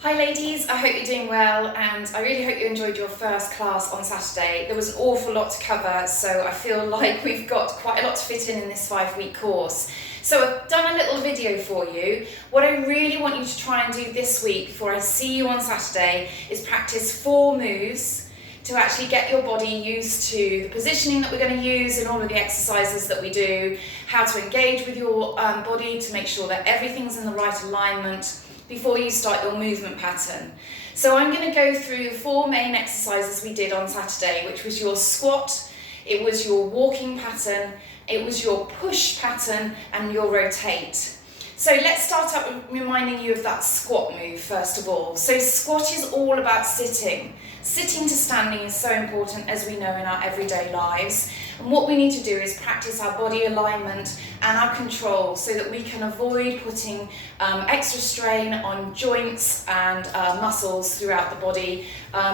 Hi ladies, I hope you're doing well and I really hope you enjoyed your first class on Saturday. There was an awful lot to cover, so I feel like we've got quite a lot to fit in this 5-week course. So I've done a little video for you. What I really want you to try and do this week before I see you on Saturday is practice 4 moves to actually get your body used to the positioning that we're going to use in all of the exercises that we do, how to engage with your body to make sure that everything's in the right alignment before you start your movement pattern. So I'm going to go through the 4 main exercises we did on Saturday, which was your squat, it was your walking pattern, it was your push pattern and your rotate. So let's start up with reminding you of that squat move first of all. So squat is all about sitting. Sitting to standing is so important, as we know, in our everyday lives. And what we need to do is practice our body alignment and our control so that we can avoid putting extra strain on joints and muscles throughout the body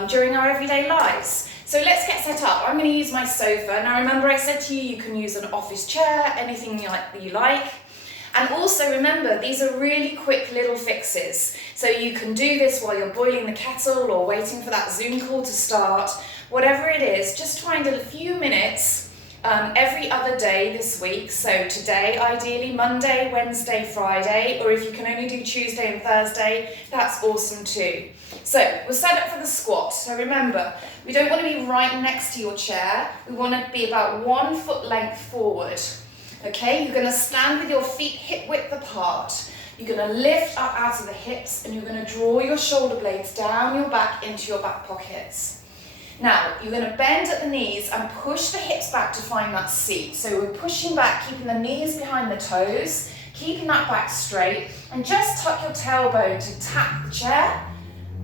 during our everyday lives. So let's get set up. I'm going to use my sofa. Now remember, I said to you, you can use an office chair, anything you like. And also remember, these are really quick little fixes. So you can do this while you're boiling the kettle or waiting for that Zoom call to start. Whatever it is, just try and do a few minutes every other day this week. So today, ideally, Monday, Wednesday, Friday, or if you can only do Tuesday and Thursday, that's awesome too. So we're set up for the squat. So remember, we don't want to be right next to your chair. We want to be about 1 foot length forward. Okay, you're going to stand with your feet hip width apart. You're going to lift up out of the hips and you're going to draw your shoulder blades down your back into your back pockets. Now, you're going to bend at the knees and push the hips back to find that seat. So we're pushing back, keeping the knees behind the toes, keeping that back straight, and just tuck your tailbone to tap the chair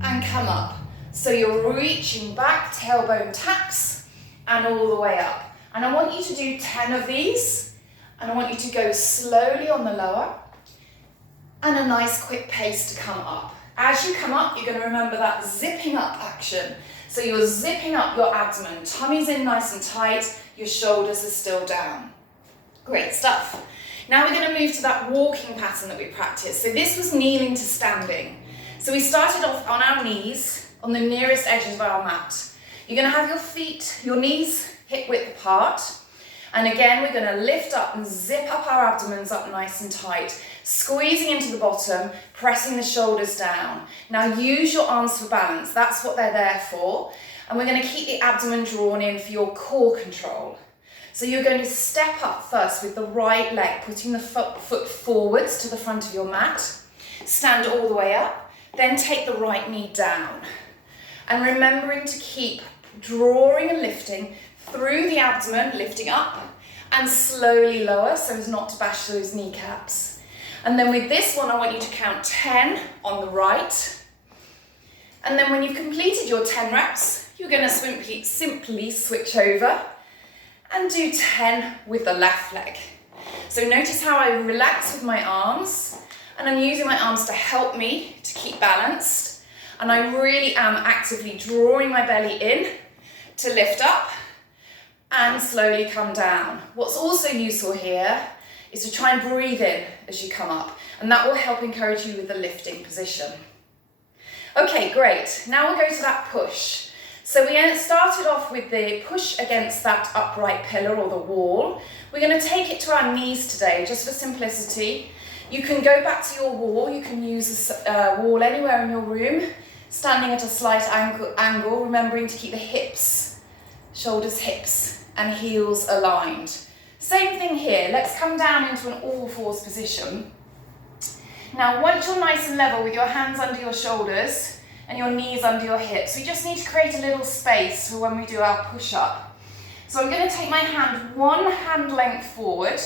and come up. So you're reaching back, tailbone taps, and all the way up. And I want you to do 10 of these. And I want you to go slowly on the lower and a nice quick pace to come up. As you come up, you're going to remember that zipping up action. So you're zipping up your abdomen, tummy's in nice and tight, your shoulders are still down. Great stuff. Now we're going to move to that walking pattern that we practiced. So this was kneeling to standing. So we started off on our knees, on the nearest edges of our mat. You're going to have your feet, your knees hip width apart. And again, we're going to lift up and zip up our abdomens up nice and tight, squeezing into the bottom, pressing the shoulders down. Now use your arms for balance. That's what they're there for. And we're going to keep the abdomen drawn in for your core control. So you're going to step up first with the right leg, putting the foot forwards to the front of your mat. Stand all the way up. Then take the right knee down. And remembering to keep drawing and lifting through the abdomen, lifting up and slowly lower so as not to bash those kneecaps. And then with this one, I want you to count 10 on the right. And then when you've completed your 10 reps, you're going to simply switch over and do 10 with the left leg. So notice how I relax with my arms, and I'm using my arms to help me to keep balanced. And I really am actively drawing my belly in to lift up and slowly come down. What's also useful here is to try and breathe in as you come up, and that will help encourage you with the lifting position. Okay, great. Now we'll go to that push. So we started off with the push against that upright pillar or the wall. We're going to take it to our knees today, just for simplicity. You can go back to your wall. You can use a wall anywhere in your room, standing at a slight angle, remembering to keep the hips, shoulders, hips, and heels aligned. Same thing here. Let's come down into an all fours position. Now, once you're nice and level with your hands under your shoulders and your knees under your hips, we just need to create a little space for when we do our push-up. So I'm going to take my hand 1 hand length forward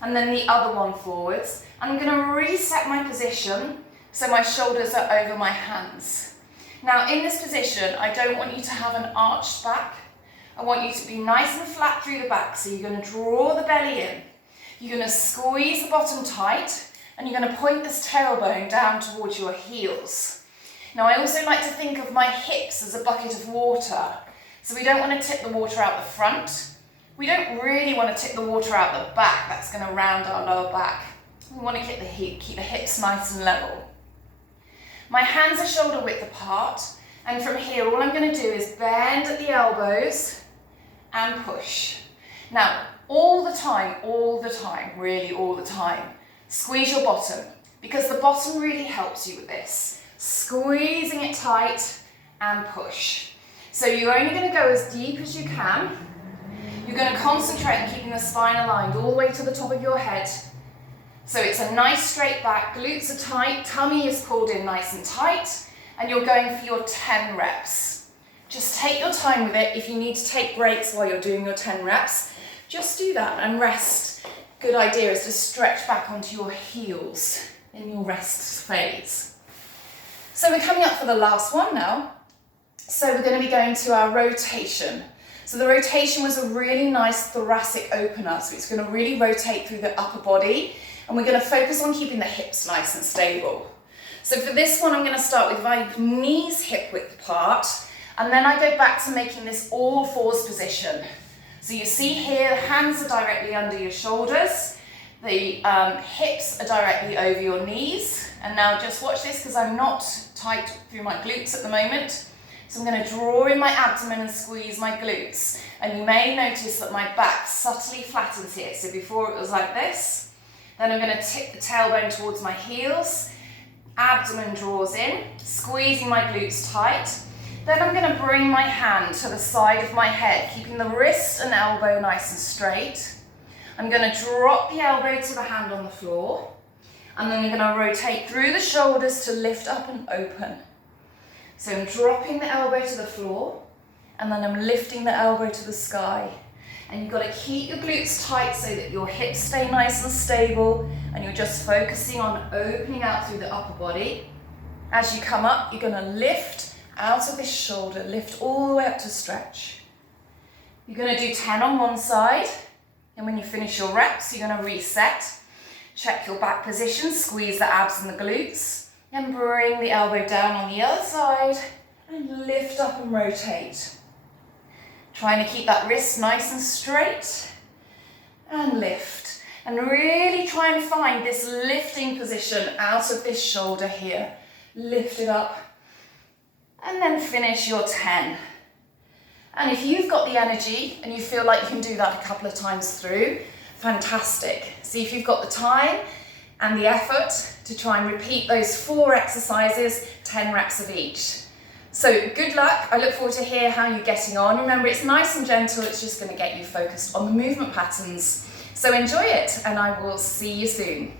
and then the other one forwards. And I'm going to reset my position so my shoulders are over my hands. Now, in this position, I don't want you to have an arched back. I want you to be nice and flat through the back. So you're going to draw the belly in. You're going to squeeze the bottom tight, and you're going to point this tailbone down towards your heels. Now, I also like to think of my hips as a bucket of water. So we don't want to tip the water out the front. We don't really want to tip the water out the back. That's going to round our lower back. We want to keep the hips nice and level. My hands are shoulder width apart, and from here all I'm going to do is bend at the elbows and push. Now, all the time, really all the time, squeeze your bottom, because the bottom really helps you with this. Squeezing it tight and push. So you're only going to go as deep as you can. You're going to concentrate on keeping the spine aligned all the way to the top of your head. So it's a nice straight back, glutes are tight, tummy is pulled in nice and tight, and you're going for your 10 reps. Just take your time with it. If you need to take breaks while you're doing your 10 reps, just do that and rest. Good idea is to stretch back onto your heels in your rest phase. So we're coming up for the last one now. So we're going to be going to our rotation. So the rotation was a really nice thoracic opener. So it's going to really rotate through the upper body, and we're going to focus on keeping the hips nice and stable. So for this one, I'm going to start with my knees hip width apart, and then I go back to making this all fours position. So you see here, the hands are directly under your shoulders, the hips are directly over your knees, and now just watch this because I'm not tight through my glutes at the moment. So I'm going to draw in my abdomen and squeeze my glutes, and you may notice that my back subtly flattens here. So before it was like this, then I'm going to tip the tailbone towards my heels, abdomen draws in, squeezing my glutes tight. Then I'm going to bring my hand to the side of my head, keeping the wrist and elbow nice and straight. I'm going to drop the elbow to the hand on the floor, and then I'm going to rotate through the shoulders to lift up and open. So I'm dropping the elbow to the floor, and then I'm lifting the elbow to the sky. And you've got to keep your glutes tight so that your hips stay nice and stable, and you're just focusing on opening out through the upper body. As you come up, you're going to lift out of this shoulder, lift all the way up to stretch. You're going to do 10 on one side, and when you finish your reps, you're going to reset. Check your back position, squeeze the abs and the glutes, and bring the elbow down on the other side, and lift up and rotate. Trying to keep that wrist nice and straight, and lift. And really try and find this lifting position out of this shoulder here. Lift it up, and then finish your 10. And if you've got the energy and you feel like you can do that a couple of times through, fantastic. See if you've got the time and the effort to try and repeat those 4 exercises, 10 reps of each. So good luck. I look forward to hear how you're getting on. Remember, it's nice and gentle. It's just going to get you focused on the movement patterns. So enjoy it, and I will see you soon.